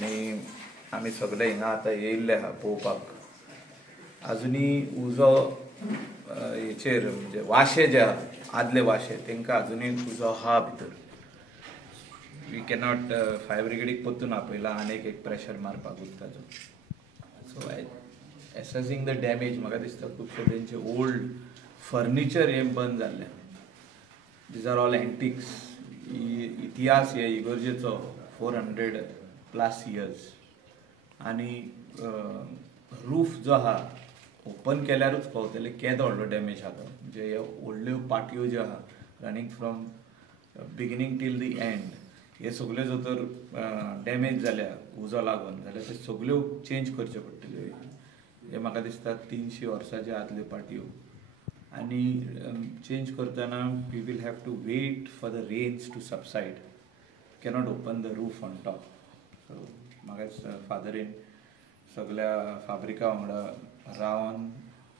आनी आमी सगळे हिंगा आतां येयल्ले आहा पळोवपाक। अजुनी उजो हेचेर म्हणजे वाशे जे आहा आदले वाशे तांकां अजुनी उजो आहा भितर। वी कॅनॉट फायर ब्रिगेडीक परतून आपयला आनीक एक प्रेशर मारपाक उदकाचो। सो एसेसिंग द डॅमेज म्हाका दिसता खुबशे तेंचे ओल्ड फर्निचर हें बंद जाल्लें। These are all antiques. इतिहास हे इगर्जेचो 400+ इयर्स। आनी रूफ जो आहा ओपन केल्यारूच कळटलें केदो व्हडलो डॅमेज आहा तो। म्हणजे ह्यो व्हडल्यो पाटयो ज्यो आहा running from beginning till the end, हे सगल्यो जर तर डॅमेज जाल्या उजो लागून जाल्यार ते सगल्यो चेंज करच्यो पडटल्यो। हे म्हाका दिसता 300 वर्सांचे आदल्यो पाटयो। आनी चेंज करतना we will have to wait for the rains to subside. Cannot open the roof on top. So म्हाका दिसता फादरीन सगळ्या फाब्रिका वांगडा रावन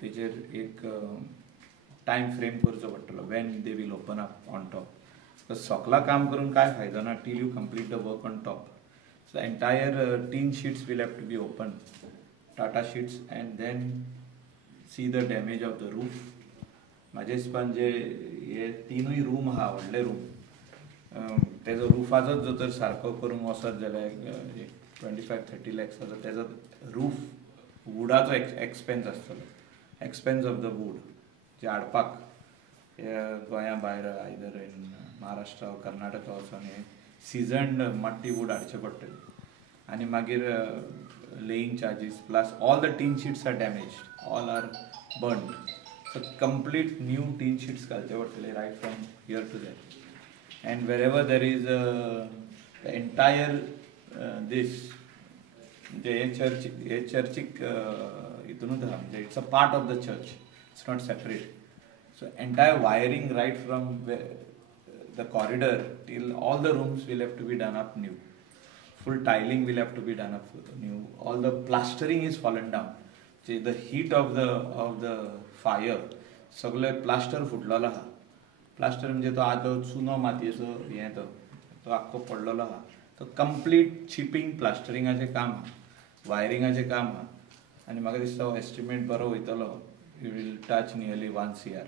तेजेर एक टायम फ्रेम करचो पडटलो when they will open up on top. सोकला काम करून काय फायदो ना till you complete the work on top. So entire tin sheets will have to be open, Tata sheets, and then see the damage of the roof. म्हाज्या हिसपान जे हे तिनूय रूम आहा व्हडले रूम, तेजो रुफाचोच जर तर सारको करूंक वचत जाल्यार 25-30 lakhs आसा। तेजो रूफ वुडाचो एक्सपेन्स आसतलो, एक्सपेन्स ऑफ द वूड जे हाडपाक गोंया भायर आयदर इन महाराष्ट्रा वा कर्नाटका वचून हे सिजन्ड मट्टी वूड हाडचे पडटले। आनी मागीर laying charges plus all the tin sheets are damaged, all are burned. So complete new tin sheets घालचे पडटले right from here to there. And wherever there is the entire this म्हणजे हे चर्चीक हितूनूच आहा, म्हणजे it's a part of the church, it's not separate. So entire wiring right from the corridor till all the rooms will have to be done up new. Full tiling will have to be done up new. All the plastering is fallen down. So the heat of the fire, सगळे plaster फुटलेलो आहा। Plaster म्हणजे तो आदो चुनो मातयेचो हे तो आख्खो पडलेलो आहा। तो कंप्लीट चिपिंग प्लास्टरिंगाचें काम आहा, वायरिंगाचें काम आहा। आनी म्हाका दिसता हो एस्टिमेट बरो वयतलो, we will touch nearly 1 CR।